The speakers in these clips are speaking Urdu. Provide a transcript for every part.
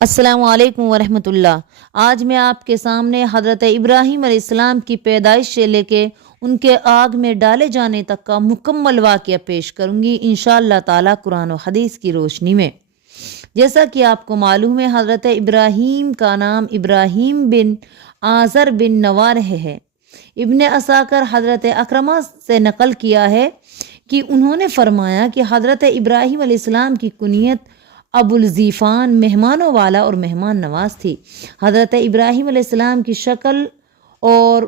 السلام علیکم ورحمۃ اللہ۔ آج میں آپ کے سامنے حضرت ابراہیم علیہ السلام کی پیدائش سے لے کے ان کے آگ میں ڈالے جانے تک کا مکمل واقعہ پیش کروں گی انشاءاللہ تعالیٰ قرآن و حدیث کی روشنی میں۔ جیسا کہ آپ کو معلوم ہے، حضرت ابراہیم کا نام ابراہیم بن آزر بن نوارہ ہے۔ ابن عساکر حضرت اکرمہ سے نقل کیا ہے کہ انہوں نے فرمایا کہ حضرت ابراہیم علیہ السلام کی کنیت ابو الزیفان مہمانوں والا اور مہمان نواز تھی۔ حضرت ابراہیم علیہ السلام کی شکل اور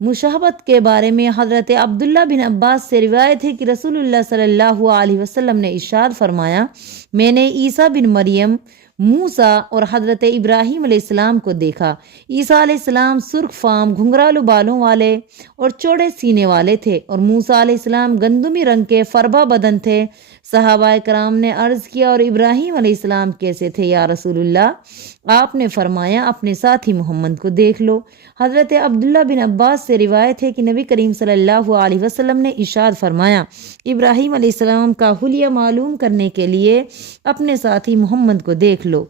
مشابہت کے بارے میں حضرت عبداللہ بن عباس سے روایت ہے کہ رسول اللہ صلی اللہ علیہ وسلم نے ارشاد فرمایا، میں نے عیسیٰ بن مریم، موسیٰ اور حضرت ابراہیم علیہ السلام کو دیکھا۔ عیسیٰ علیہ السلام سرخ فام گھنگرالو بالوں والے اور چوڑے سینے والے تھے، اور موسیٰ علیہ السلام گندمی رنگ کے فربا بدن تھے۔ صحابہ کرام نے عرض کیا، اور ابراہیم علیہ السلام کیسے تھے یا رسول اللہ؟ آپ نے فرمایا، اپنے ساتھی محمد کو دیکھ لو۔ حضرت عبداللہ بن عباس سے روایت ہے کہ نبی کریم صلی اللہ علیہ وسلم نے ارشاد فرمایا، ابراہیم علیہ السلام کا حلیہ معلوم کرنے کے لیے اپنے ساتھی محمد کو دیکھ لو۔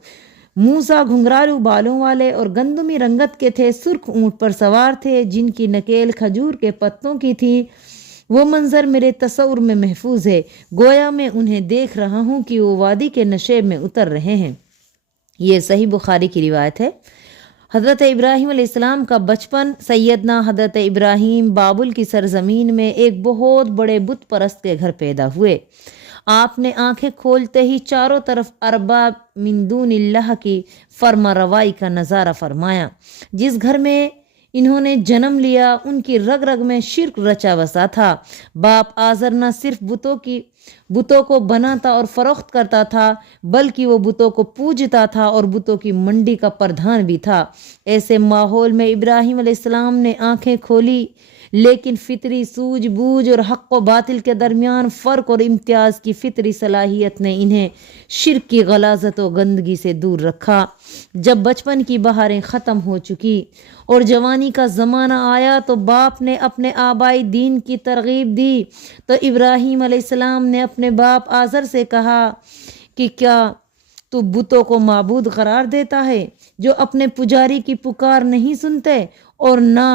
موسیٰ گھنگرالو بالوں والے اور گندمی رنگت کے تھے، سرخ اونٹ پر سوار تھے جن کی نکیل کھجور کے پتوں کی تھی۔ وہ منظر میرے تصور میں محفوظ ہے، گویا میں انہیں دیکھ رہا ہوں کہ وہ وادی کے نشیب میں اتر رہے ہیں۔ یہ صحیح بخاری کی روایت ہے۔ حضرت ابراہیم علیہ السلام کا بچپن۔ سیدنا حضرت ابراہیم بابل کی سرزمین میں ایک بہت بڑے بت پرست کے گھر پیدا ہوئے۔ آپ نے آنکھیں کھولتے ہی چاروں طرف ارباب من دون اللہ کی فرما روائی کا نظارہ فرمایا۔ جس گھر میں انہوں نے جنم لیا ان کی رگ رگ میں شرک رچا بسا تھا۔ باپ آزر نہ صرف بتوں کو بناتا اور فروخت کرتا تھا، بلکہ وہ بتوں کو پوجتا تھا اور بتوں کی منڈی کا پردھان بھی تھا۔ ایسے ماحول میں ابراہیم علیہ السلام نے آنکھیں کھولی، لیکن فطری سوجھ بوجھ اور حق و باطل کے درمیان فرق اور امتیاز کی فطری صلاحیت نے انہیں شرک کی غلاظت و گندگی سے دور رکھا۔ جب بچپن کی بہاریں ختم ہو چکی اور جوانی کا زمانہ آیا تو باپ نے اپنے آبائی دین کی ترغیب دی، تو ابراہیم علیہ السلام نے اپنے باپ آزر سے کہا کہ کیا تو بتوں کو معبود قرار دیتا ہے جو اپنے پجاری کی پکار نہیں سنتے اور نہ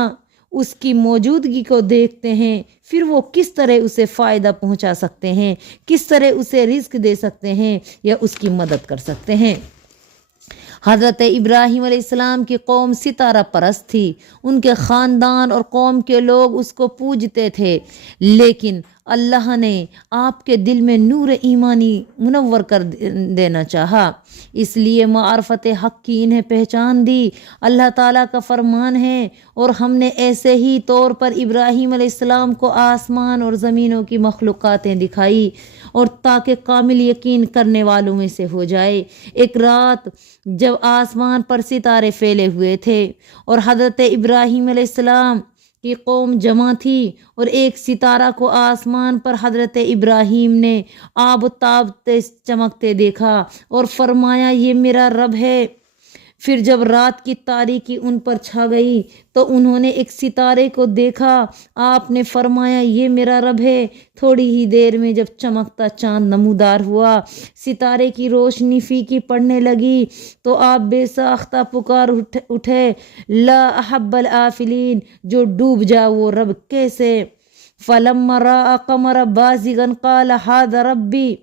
اس کی موجودگی کو دیکھتے ہیں؟ پھر وہ کس طرح اسے فائدہ پہنچا سکتے ہیں، کس طرح اسے رزق دے سکتے ہیں یا اس کی مدد کر سکتے ہیں؟ حضرت ابراہیم علیہ السلام کی قوم ستارہ پرست تھی۔ ان کے خاندان اور قوم کے لوگ اس کو پوجتے تھے، لیکن اللہ نے آپ کے دل میں نور ایمانی منور کر دینا چاہا، اس لیے معرفت حق کی انہیں پہچان دی۔ اللہ تعالیٰ کا فرمان ہے، اور ہم نے ایسے ہی طور پر ابراہیم علیہ السلام کو آسمان اور زمینوں کی مخلوقاتیں دکھائی، اور تاکہ کامل یقین کرنے والوں میں سے ہو جائے۔ ایک رات جب آسمان پر ستارے پھیلے ہوئے تھے اور حضرت ابراہیم علیہ السلام کی قوم جمع تھی، اور ایک ستارہ کو آسمان پر حضرت ابراہیم نے آب و تاب چمکتے دیکھا اور فرمایا، یہ میرا رب ہے۔ پھر جب رات کی تاریکی ان پر چھا گئی تو انہوں نے ایک ستارے کو دیکھا۔ آپ نے فرمایا، یہ میرا رب ہے۔ تھوڑی ہی دیر میں جب چمکتا چاند نمودار ہوا، ستارے کی روشنی فیکی پڑنے لگی، تو آپ بے ساختہ پکار اٹھے، لا احب الآفلین، جو ڈوب جا وہ رب کیسے؟ فلما رأى قمر بازغا قال هذا ربی،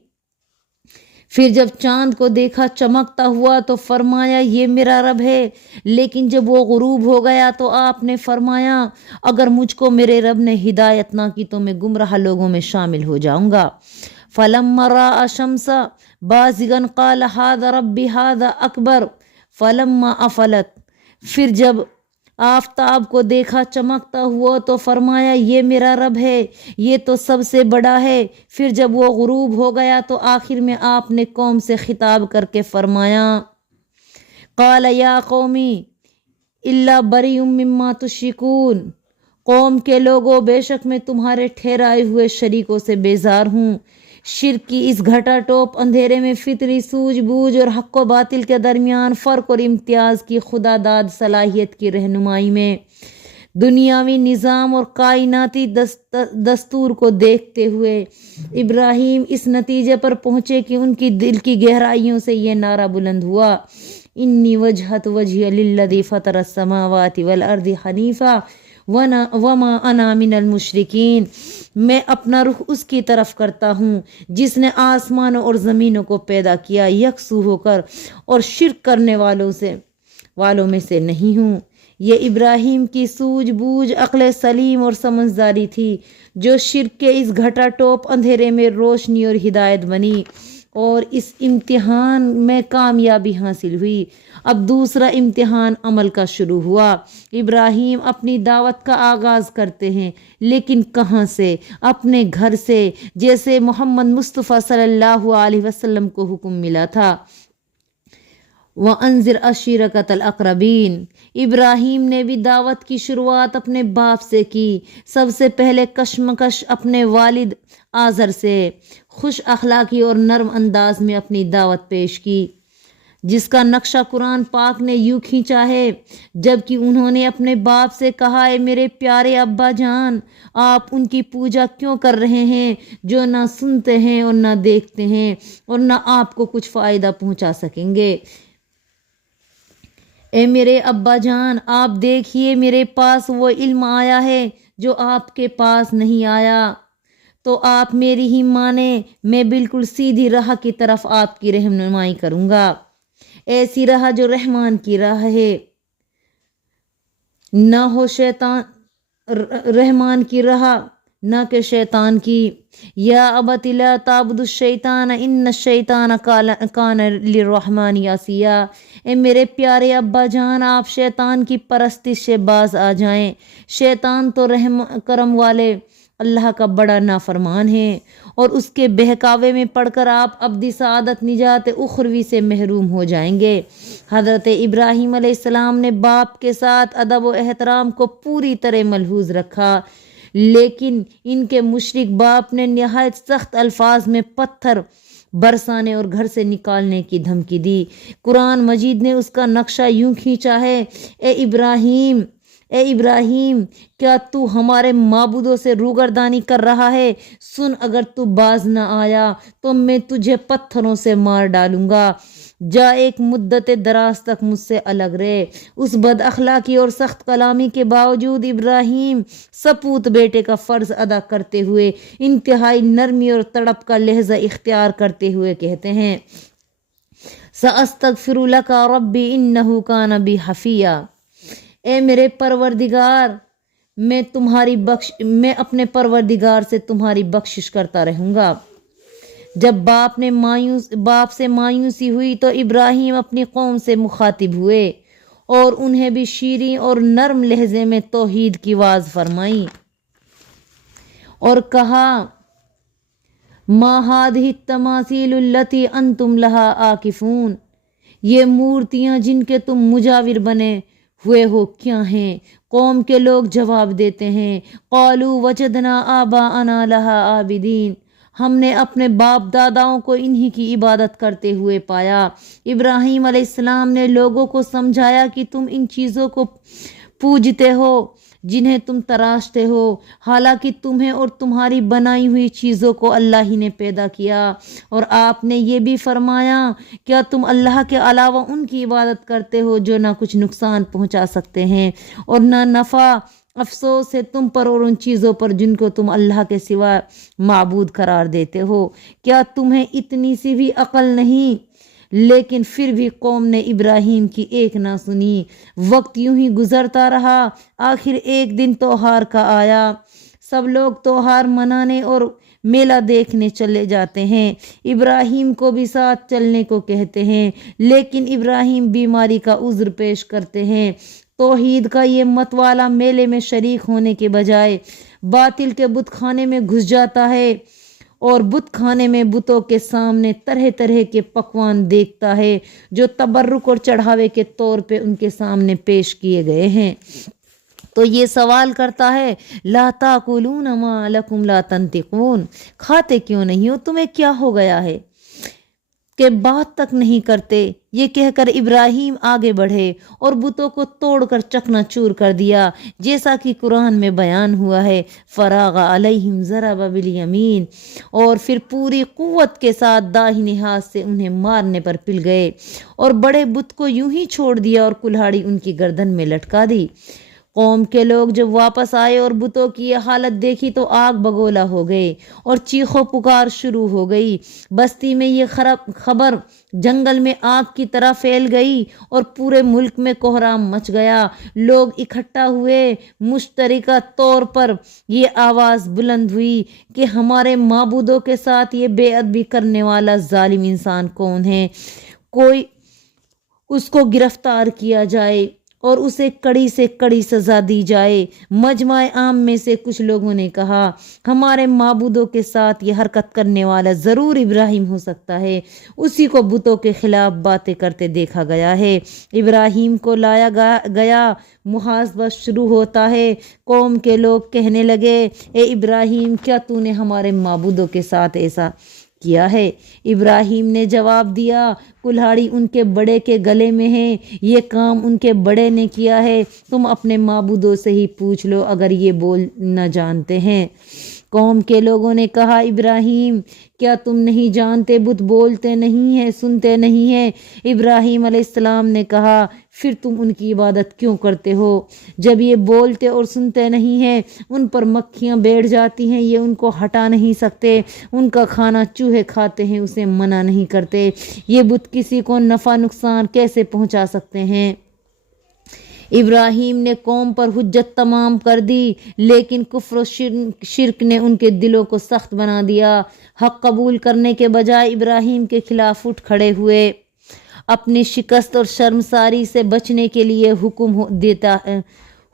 پھر جب چاند کو دیکھا چمکتا ہوا تو فرمایا، یہ میرا رب ہے۔ لیکن جب وہ غروب ہو گیا تو آپ نے فرمایا، اگر مجھ کو میرے رب نے ہدایت نہ کی تو میں گمراہ لوگوں میں شامل ہو جاؤں گا۔ فلما رأى الشمس بازغا قال هذا ربي هذا اکبر فلما افلت، پھر جب آفتاب کو دیکھا چمکتا ہوا تو فرمایا، یہ میرا رب ہے، یہ تو سب سے بڑا ہے۔ پھر جب وہ غروب ہو گیا تو آخر میں آپ نے قوم سے خطاب کر کے فرمایا، قال یا قومی الا بریء مما تشرکون، قوم کے لوگوں بے شک میں تمہارے ٹھہرائے ہوئے شریکوں سے بیزار ہوں۔ شرک کی اس گھٹا ٹوپ اندھیرے میں فطری سوجھ بوجھ اور حق و باطل کے درمیان فرق اور امتیاز کی خدا داد صلاحیت کی رہنمائی میں دنیاوی نظام اور کائناتی دستور کو دیکھتے ہوئے ابراہیم اس نتیجے پر پہنچے کہ ان کی دل کی گہرائیوں سے یہ نعرہ بلند ہوا، انی وجہت وجہی للذی فطر السماوات والارض حنیفا وما انا من المشرکین، میں اپنا رخ اس کی طرف کرتا ہوں جس نے آسمانوں اور زمینوں کو پیدا کیا یکسو ہو کر، اور شرک کرنے والوں میں سے نہیں ہوں۔ یہ ابراہیم کی سوجھ بوجھ، عقل سلیم اور سمجھداری تھی جو شرک کے اس گھٹا ٹوپ اندھیرے میں روشنی اور ہدایت بنی، اور اس امتحان میں کامیابی حاصل ہوئی۔ اب دوسرا امتحان عمل کا شروع ہوا۔ ابراہیم اپنی دعوت کا آغاز کرتے ہیں، لیکن کہاں سے؟ اپنے گھر سے، جیسے محمد مصطفیٰ صلی اللہ علیہ وسلم کو حکم ملا تھا۔ وَأَنذِرْ عَشِيرَتَكَ الْأَقْرَبِينَ، ابراہیم نے بھی دعوت کی شروعات اپنے باپ سے کی۔ سب سے پہلے کشمکش اپنے والد آزر سے خوش اخلاقی اور نرم انداز میں اپنی دعوت پیش کی، جس کا نقشہ قرآن پاک نے یوں کھینچا ہے، جبکہ انہوں نے اپنے باپ سے کہا، اے میرے پیارے ابا جان، آپ ان کی پوجا کیوں کر رہے ہیں جو نہ سنتے ہیں اور نہ دیکھتے ہیں اور نہ آپ کو کچھ فائدہ پہنچا سکیں گے؟ اے میرے ابا جان، آپ دیکھیے میرے پاس وہ علم آیا ہے جو آپ کے پاس نہیں آیا، تو آپ میری ہی مانیں، میں بالکل سیدھی راہ کی طرف آپ کی رہنمائی کروں گا، ایسی راہ جو رحمان کی راہ ہے، نہ ہو رحمان کی راہ نہ کہ شیطان کی۔ یا ابت لا تعبد الشیطان ان الشیطان کان للرحمن عصیا، اے میرے پیارے ابا جان، آپ شیطان کی پرستش سے باز آ جائیں، شیطان تو رحم کرم والے اللہ کا بڑا نافرمان ہے، اور اس کے بہکاوے میں پڑھ کر آپ ابدی سعادت نجات اخروی سے محروم ہو جائیں گے۔ حضرت ابراہیم علیہ السلام نے باپ کے ساتھ ادب و احترام کو پوری طرح ملحوظ رکھا، لیکن ان کے مشرک باپ نے نہایت سخت الفاظ میں پتھر برسانے اور گھر سے نکالنے کی دھمکی دی۔ قرآن مجید نے اس کا نقشہ یوں کھینچا ہے، اے ابراہیم، کیا تو ہمارے معبودوں سے روگردانی کر رہا ہے؟ سن، اگر تو باز نہ آیا تو میں تجھے پتھروں سے مار ڈالوں گا، جا ایک مدت دراز تک مجھ سے الگ رہے۔ اس بد اخلاقی اور سخت کلامی کے باوجود ابراہیم سپوت بیٹے کا فرض ادا کرتے ہوئے انتہائی نرمی اور تڑپ کا لہجہ اختیار کرتے ہوئے کہتے ہیں، سأستغفر لک ربی انہ کان بی حفیا، اے میرے پروردگار، میں اپنے پروردگار سے تمہاری بخشش کرتا رہوں گا۔ جب باپ سے مایوسی ہوئی تو ابراہیم اپنی قوم سے مخاطب ہوئے اور انہیں بھی شیریں اور نرم لہجے میں توحید کی واز فرمائی اور کہا، ما هذه التماثیل التي انتم لها عاکفون، یہ مورتیاں جن کے تم مجاور بنے ہوئے ہو کیا ہیں؟ قوم کے لوگ جواب دیتے ہیں، قالوا وجدنا آباءنا لها عابدین، ہم نے اپنے باپ داداؤں کو انہی کی عبادت کرتے ہوئے پایا۔ ابراہیم علیہ السلام نے لوگوں کو سمجھایا کہ تم ان چیزوں کو پوجتے ہو جنہیں تم تراشتے ہو، حالانکہ تمہیں اور تمہاری بنائی ہوئی چیزوں کو اللہ ہی نے پیدا کیا، اور آپ نے یہ بھی فرمایا، کیا تم اللہ کے علاوہ ان کی عبادت کرتے ہو جو نہ کچھ نقصان پہنچا سکتے ہیں اور نہ نفع؟ افسوس ہے تم پر اور ان چیزوں پر جن کو تم اللہ کے سوا معبود قرار دیتے ہو، کیا تمہیں اتنی سی بھی عقل نہیں؟ لیکن پھر بھی قوم نے ابراہیم کی ایک نہ سنی۔ وقت یوں ہی گزرتا رہا، آخر ایک دن تہوار کا آیا، سب لوگ تہوار منانے اور میلہ دیکھنے چلے جاتے ہیں، ابراہیم کو بھی ساتھ چلنے کو کہتے ہیں، لیکن ابراہیم بیماری کا عذر پیش کرتے ہیں۔ توحید کا یہ مت والا میلے میں شریک ہونے کے بجائے باطل کے بت خانے میں گھس جاتا ہے اور بت خانے میں بتوں کے سامنے طرح طرح کے پکوان دیکھتا ہے جو تبرک اور چڑھاوے کے طور پہ ان کے سامنے پیش کیے گئے ہیں، تو یہ سوال کرتا ہے، لا تاکلون ما لکم لا تنطقون، کھاتے کیوں نہیں ہو؟ تمہیں کیا ہو گیا ہے؟ کہ بات تک نہیں کرتے۔ یہ کہہ کر ابراہیم آگے بڑھے اور بتوں کو توڑ کر چکنا چور کر دیا، جیسا کہ قرآن میں بیان ہوا ہے، فراغ علیہم ضرب بالیمین، اور پھر پوری قوت کے ساتھ داہنے ہاتھ سے انہیں مارنے پر پل گئے، اور بڑے بت کو یوں ہی چھوڑ دیا اور کلہاڑی ان کی گردن میں لٹکا دی۔ قوم کے لوگ جب واپس آئے اور بتوں کی یہ حالت دیکھی تو آگ بگولا ہو گئے اور چیخو پکار شروع ہو گئی۔ بستی میں یہ خبر جنگل میں آگ کی طرح پھیل گئی اور پورے ملک میں کوہرام مچ گیا۔ لوگ اکٹھا ہوئے، مشترکہ طور پر یہ آواز بلند ہوئی کہ ہمارے معبودوں کے ساتھ یہ بے ادبی کرنے والا ظالم انسان کون ہے؟ کوئی اس کو گرفتار کیا جائے اور اسے کڑی سے کڑی سزا دی جائے۔ مجمع عام میں سے کچھ لوگوں نے کہا، ہمارے معبودوں کے ساتھ یہ حرکت کرنے والا ضرور ابراہیم ہو سکتا ہے، اسی کو بتوں کے خلاف باتیں کرتے دیکھا گیا ہے۔ ابراہیم کو لایا گیا، محاسبہ شروع ہوتا ہے۔ قوم کے لوگ کہنے لگے، اے ابراہیم، کیا تو نے ہمارے معبودوں کے ساتھ ایسا کیا ہے؟ ابراہیم نے جواب دیا، کلہاڑی ان کے بڑے کے گلے میں ہے، یہ کام ان کے بڑے نے کیا ہے، تم اپنے معبودوں سے ہی پوچھ لو اگر یہ بولنا جانتے ہیں۔ قوم کے لوگوں نے کہا، ابراہیم، کیا تم نہیں جانتے بت بولتے نہیں ہیں، سنتے نہیں ہیں؟ ابراہیم علیہ السلام نے کہا، پھر تم ان کی عبادت کیوں کرتے ہو؟ جب یہ بولتے اور سنتے نہیں ہیں، ان پر مکھیاں بیٹھ جاتی ہیں، یہ ان کو ہٹا نہیں سکتے، ان کا کھانا چوہے کھاتے ہیں، اسے منع نہیں کرتے، یہ بت کسی کو نفع نقصان کیسے پہنچا سکتے ہیں؟ ابراہیم نے قوم پر حجت تمام کر دی، لیکن کفر و شرک نے ان کے دلوں کو سخت بنا دیا۔ حق قبول کرنے کے بجائے ابراہیم کے خلاف اٹھ کھڑے ہوئے۔ اپنی شکست اور شرمساری سے بچنے کے لیے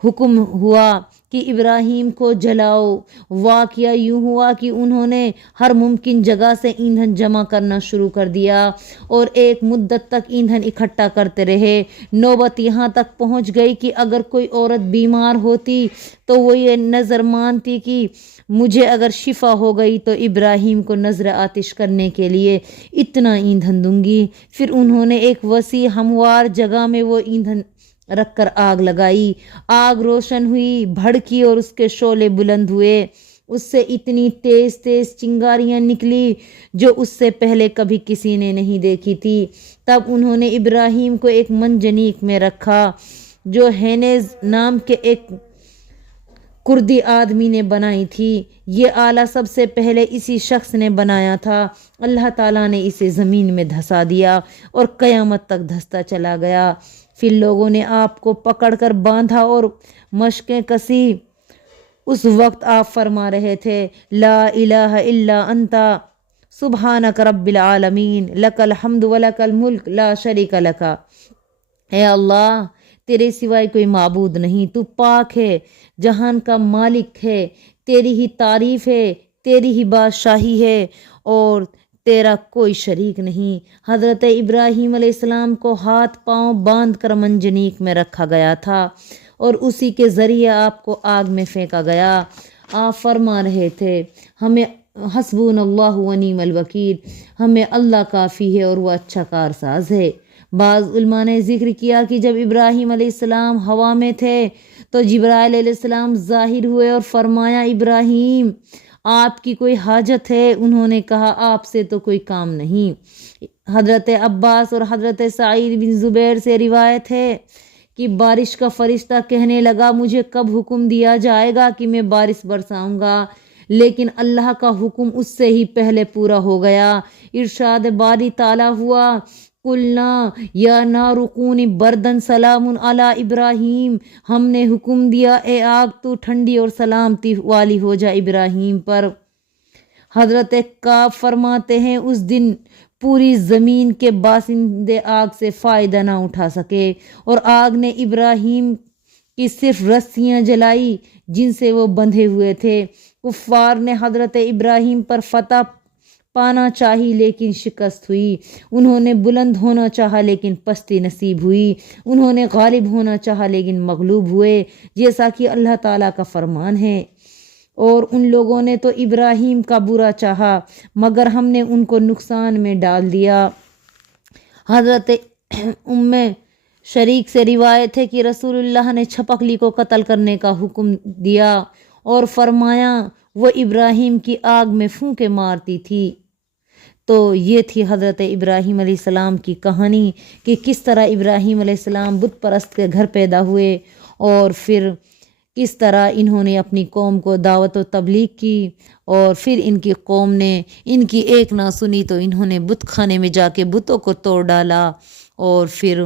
حکم ہوا کہ ابراہیم کو جلاؤ۔ واقعہ یوں ہوا کہ انہوں نے ہر ممکن جگہ سے ایندھن جمع کرنا شروع کر دیا اور ایک مدت تک ایندھن اکٹھا کرتے رہے۔ نوبت یہاں تک پہنچ گئی کہ اگر کوئی عورت بیمار ہوتی تو وہ یہ نظر مانتی کہ مجھے اگر شفا ہو گئی تو ابراہیم کو نذر آتش کرنے کے لیے اتنا ایندھن دوں گی۔ پھر انہوں نے ایک وسیع ہموار جگہ میں وہ ایندھن رکھ کر آگ لگائی۔ آگ روشن ہوئی، بھڑکی اور اس کے شعلے بلند ہوئے۔ اس سے اتنی تیز تیز چنگاریاں نکلی جو اس سے پہلے کبھی کسی نے نہیں دیکھی تھی۔ تب انہوں نے ابراہیم کو ایک منجنیق میں رکھا جو ہینز نام کے ایک کردی آدمی نے بنائی تھی۔ یہ آلہ سب سے پہلے اسی شخص نے بنایا تھا۔ اللہ تعالیٰ نے اسے زمین میں دھسا دیا اور قیامت تک دھستا چلا گیا۔ پھر لوگوں نے آپ کو پکڑ کر باندھا اور مشقیں کسی۔ اس وقت آپ فرما رہے تھے، لا الہ الا انت سبحانک رب العالمین لک الحمد ولک الملک لا شریک لک۔ اے اللہ، تیرے سوائے کوئی معبود نہیں، تو پاک ہے، جہان کا مالک ہے، تیری ہی تعریف ہے، تیری ہی بادشاہی ہے اور تیرا کوئی شریک نہیں۔ حضرت ابراہیم علیہ السلام کو ہاتھ پاؤں باندھ کر منجنیق میں رکھا گیا تھا اور اسی کے ذریعے آپ کو آگ میں پھینکا گیا۔ آپ فرما رہے تھے، ہمیں حسبون اللہ و نعم الوکیل، ہمیں اللہ کافی ہے اور وہ اچھا کارساز ہے۔ بعض علماء نے ذکر کیا کہ جب ابراہیم علیہ السلام ہوا میں تھے تو جبرائیل علیہ السلام ظاہر ہوئے اور فرمایا، ابراہیم، آپ کی کوئی حاجت ہے؟ انہوں نے کہا، آپ سے تو کوئی کام نہیں۔ حضرت عباس اور حضرت سعید بن زبیر سے روایت ہے کہ بارش کا فرشتہ کہنے لگا، مجھے کب حکم دیا جائے گا کہ میں بارش برساؤں گا؟ لیکن اللہ کا حکم اس سے ہی پہلے پورا ہو گیا۔ ارشاد باری تعالیٰ ہوا، قلنا یا نار کونی بردن سلام علی ابراہیم، ہم نے حکم دیا اے آگ تو ٹھنڈی اور سلامتی والی ہو جا ابراہیم پر۔ حضرت کعب فرماتے ہیں، اس دن پوری زمین کے باشندے آگ سے فائدہ نہ اٹھا سکے اور آگ نے ابراہیم کی صرف رسیاں جلائی جن سے وہ بندھے ہوئے تھے۔ کفار نے حضرت ابراہیم پر فتح پانا چاہی لیکن شکست ہوئی، انہوں نے بلند ہونا چاہا لیکن پستی نصیب ہوئی، انہوں نے غالب ہونا چاہا لیکن مغلوب ہوئے، جیسا کہ اللہ تعالیٰ کا فرمان ہے۔ اور ان لوگوں نے تو ابراہیم کا برا چاہا مگر ہم نے ان کو نقصان میں ڈال دیا۔ حضرت شریک سے روایت ہے کہ رسول اللہ نے چھپکلی کو قتل کرنے کا حکم دیا اور فرمایا وہ ابراہیم کی آگ میں پھونکے مارتی تھی۔ تو یہ تھی حضرت ابراہیم علیہ السلام کی کہانی کہ کس طرح ابراہیم علیہ السلام بت پرست کے گھر پیدا ہوئے اور پھر کس طرح انہوں نے اپنی قوم کو دعوت و تبلیغ کی، اور پھر ان کی قوم نے ان کی ایک نہ سنی تو انہوں نے بت خانے میں جا کے بتوں کو توڑ ڈالا، اور پھر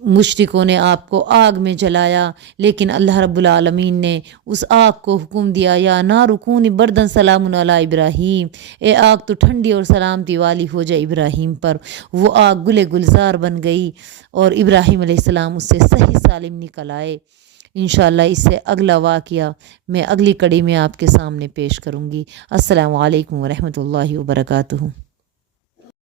مشرکوں نے آپ کو آگ میں جلایا، لیکن اللہ رب العالمین نے اس آگ کو حکم دیا یا نار کونی بردن سلام علی ابراہیم، اے آگ تو ٹھنڈی اور سلامتی والی ہو جائے ابراہیم پر۔ وہ آگ گلے گلزار بن گئی اور ابراہیم علیہ السلام اس سے صحیح سالم نکل آئے۔ انشاءاللہ اس سے اگلا واقعہ میں اگلی کڑی میں آپ کے سامنے پیش کروں گی۔ السلام علیکم ورحمۃ اللہ وبرکاتہ۔